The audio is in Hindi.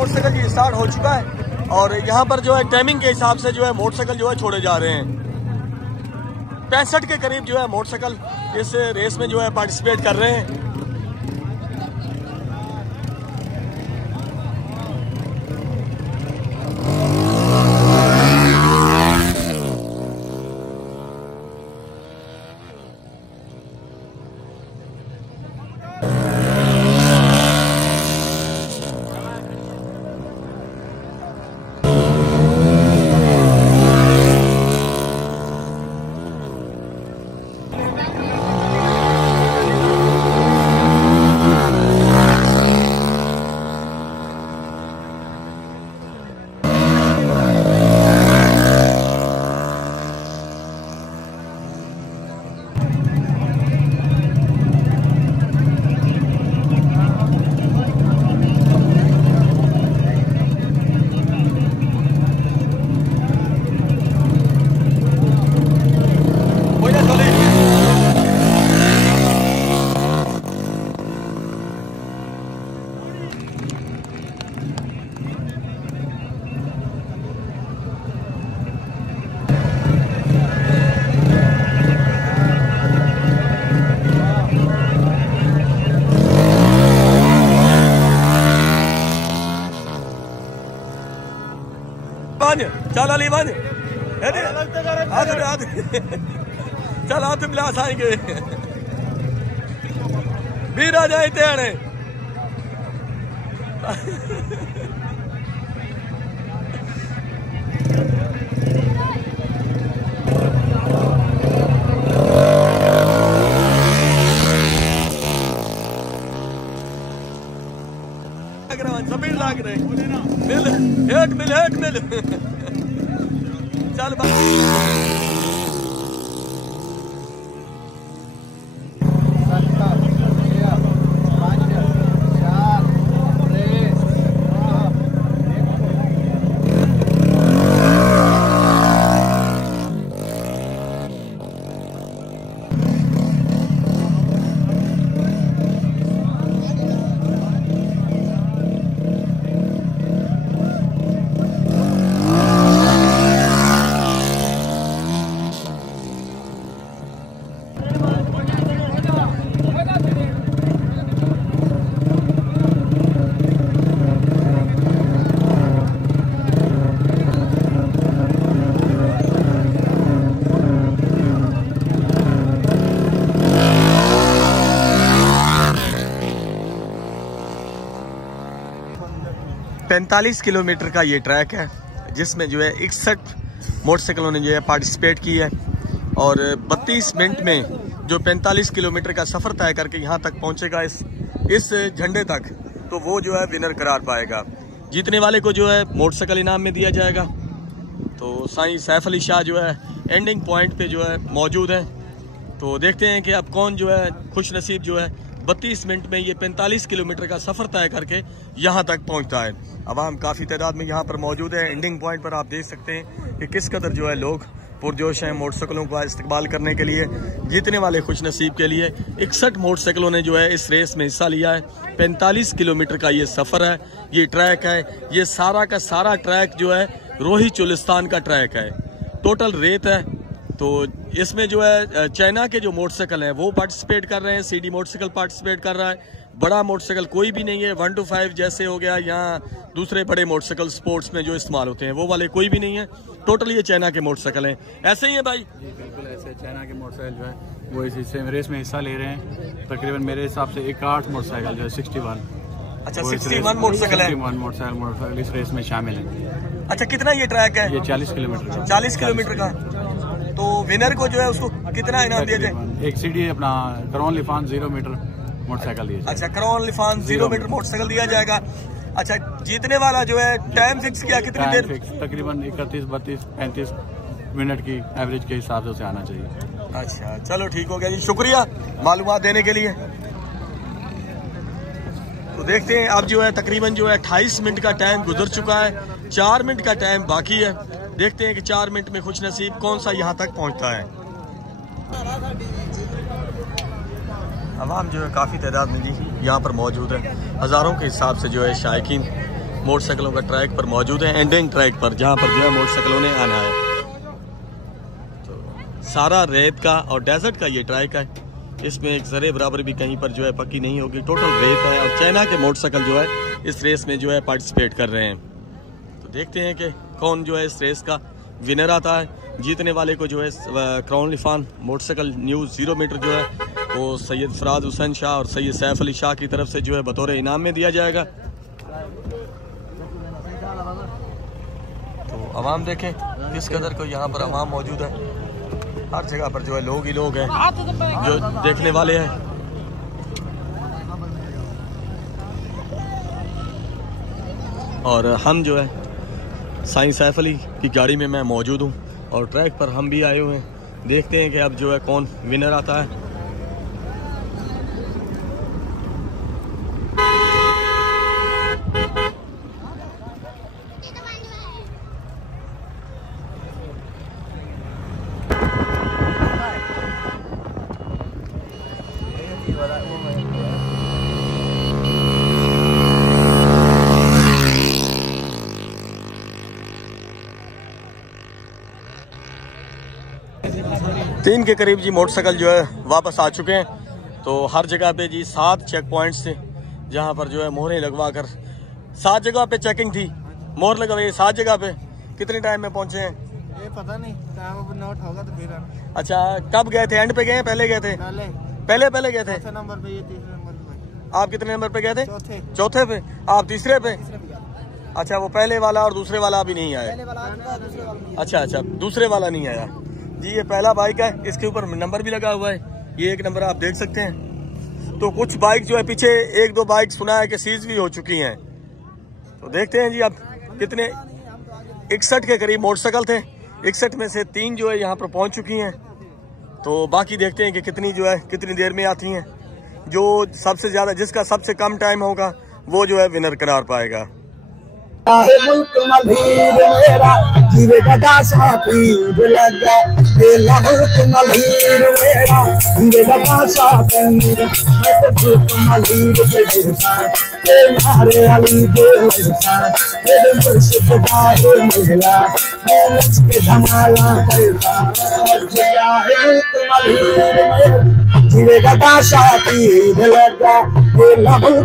मोटरसाइकिल जी स्टार्ट हो चुका है और यहाँ पर जो है टाइमिंग के हिसाब से जो है मोटरसाइकिल जो है छोड़े जा रहे हैं। 65 के करीब जो है मोटरसाइकिल इस रेस में जो है पार्टिसिपेट कर रहे हैं। चल अली वन चल हाथ मिला आएंगे भी आ जाए तेने सभी लाग रहे मिल एक मिल चल पैंतालीस किलोमीटर का ये ट्रैक है जिसमें जो है 61 मोटरसाइकिलों ने जो है पार्टिसिपेट की है और 32 मिनट में जो 45 किलोमीटर का सफ़र तय करके यहाँ तक पहुँचेगा इस झंडे तक, तो वो जो है विनर करार पाएगा। जीतने वाले को जो है मोटरसाइकिल इनाम में दिया जाएगा। तो साईं सैफ अली शाह जो है एंडिंग पॉइंट पे जो है मौजूद है। तो देखते हैं कि अब कौन जो है खुश नसीब जो है 32 मिनट में ये 45 किलोमीटर का सफ़र तय करके यहाँ तक पहुँचता है। अवाम काफ़ी तादाद में यहाँ पर मौजूद है। एंडिंग पॉइंट पर आप देख सकते हैं कि किस कदर जो है लोग पुरजोश हैं मोटरसाइकिलों का इस्तेमाल करने के लिए। जीतने वाले खुश नसीब के लिए 61 मोटरसाइकिलों ने जो है इस रेस में हिस्सा लिया है। 45 किलोमीटर का ये सफ़र है, ये ट्रैक है। ये सारा का सारा ट्रैक जो है रोही चुलिस्तान का ट्रैक है। टोटल रेत है। तो इसमें जो है चाइना के जो मोटरसाइकिल हैं वो पार्टिसिपेट कर रहे हैं। सीडी मोटरसाइकिल पार्टिसिपेट कर रहा है। बड़ा मोटरसाइकिल कोई भी नहीं है। 1 to 5 जैसे हो गया, यहाँ दूसरे बड़े मोटरसाइकिल स्पोर्ट्स में जो इस्तेमाल होते हैं वो वाले कोई भी नहीं है। टोटल ये चाइना के मोटरसाइकिल हैं। ऐसे ही है भाई जी, बिल्कुल ऐसे। चाइना के मोटरसाइकिल जो है वो इस हिस्से में रेस में हिस्सा ले रहे हैं। तकरीबन मेरे हिसाब से 61 मोटरसाइकिल जो है 61। अच्छा, 61 मोटरसाइकिल है। 61 मोटरसाइकिल इस रेस में शामिल है। अच्छा, कितना ये ट्रैक है? ये 40 किलोमीटर का। 40 किलोमीटर का। तो विनर को जो है उसको कितना इनाम दिया जाए? एक सीडी अपना करौन लिफान 0 मीटर मोटरसाइकिल दिया। अच्छा, करौन लिफान 0 मीटर मोटरसाइकिल दिया जाएगा। अच्छा, जीतने वाला जो है टाइम फिक्स किया कितनी देर? तकरीबन 31, 32, 35 मिनट की एवरेज के हिसाब से उसे आना चाहिए। अच्छा, चलो ठीक हो गया जी, शुक्रिया मालूमात देने के लिए। तो देखते हैं अब जो है तकरीबन जो है 28 मिनट का टाइम गुजर चुका है। 4 मिनट का टाइम बाकी है। देखते हैं कि 4 मिनट में खुश नसीब कौन सा यहाँ तक पहुँचता है। अवाम जो है काफ़ी तादाद में जी यहाँ पर मौजूद है। हज़ारों के हिसाब से जो है शायकीन मोटरसाइकिलों का ट्रैक पर मौजूद है, एंडिंग ट्रैक पर, जहाँ पर जो है मोटरसाइकिलों ने आना है। तो सारा रेत का और डेजर्ट का ये ट्रैक है, इसमें एक जरे बराबर भी कहीं पर जो है पक्की नहीं होगी, टोटल रेत है। और चाइना के मोटरसाइकिल जो है इस रेस में जो है पार्टिसिपेट कर रहे हैं। तो देखते हैं कि कौन जो है इस रेस का विनर आता है। जीतने वाले को जो है crown Lifan motorcycle news 0 metre जो है वो सैयद फराज हुसैन शाह और सैयद सैफ अली शाह की तरफ से जो है बतौर इनाम में दिया जाएगा। तो अवाम देखें किस कदर को यहाँ पर अवाम मौजूद है, हर जगह पर जो है लोग ही लोग हैं जो देखने वाले हैं। और हम जो है साईं सैफ अली की गाड़ी में मैं मौजूद हूँ और ट्रैक पर हम भी आए हुए हैं। देखते हैं कि अब जो है कौन विनर आता है। तीन के करीब जी मोटरसाइकिल जो है वापस आ चुके हैं। तो हर जगह पे जी 7 चेक पॉइंट्स थे, जहां पर जो है मोहरें लगवा कर 7 जगह पे चेकिंग थी, मोहर लगवाई 7 जगह पे। कितने टाइम में पहुंचे हैं ये पता नहीं, टाइम नोट होगा तो फिर। अच्छा, कब गए थे? एंड पे गए, पहले गए थे? पहले गए थे। नंबर पे, ये तीसरे नंबर पे। आप कितने नंबर पे गए थे? चौथे पे। आप तीसरे पे? अच्छा, वो पहले वाला और दूसरे वाला अभी नहीं आया। अच्छा, दूसरे वाला नहीं आया जी। ये पहला बाइक है, इसके ऊपर नंबर भी लगा हुआ है, ये 1 नंबर आप देख सकते हैं। तो कुछ बाइक जो है पीछे 1-2 बाइक सुना है कि सीज भी हो चुकी हैं। तो देखते हैं जी अब कितने 61 के करीब मोटरसाइकिल थे, 61 में से 3 जो है यहाँ पर पहुँच चुकी हैं। तो बाकी देखते हैं कि कितनी जो है कितनी देर में आती हैं। जो सबसे ज्यादा, जिसका सबसे कम टाइम होगा वो जो है विनर करार पाएगा। मुल्क मलहीर मेरा जीवे का साथी लगा बेला मुल्क मलहीर मेरा जीवे का साथी मैं तो मुल्क मलहीर के साथ ते मारे अली दे साथ तेरे मुर्शिद दाए मिला मैं नच के धमाला करता जिया है मुल्क मलहीर मेरा जीवे का साथी लगा बेला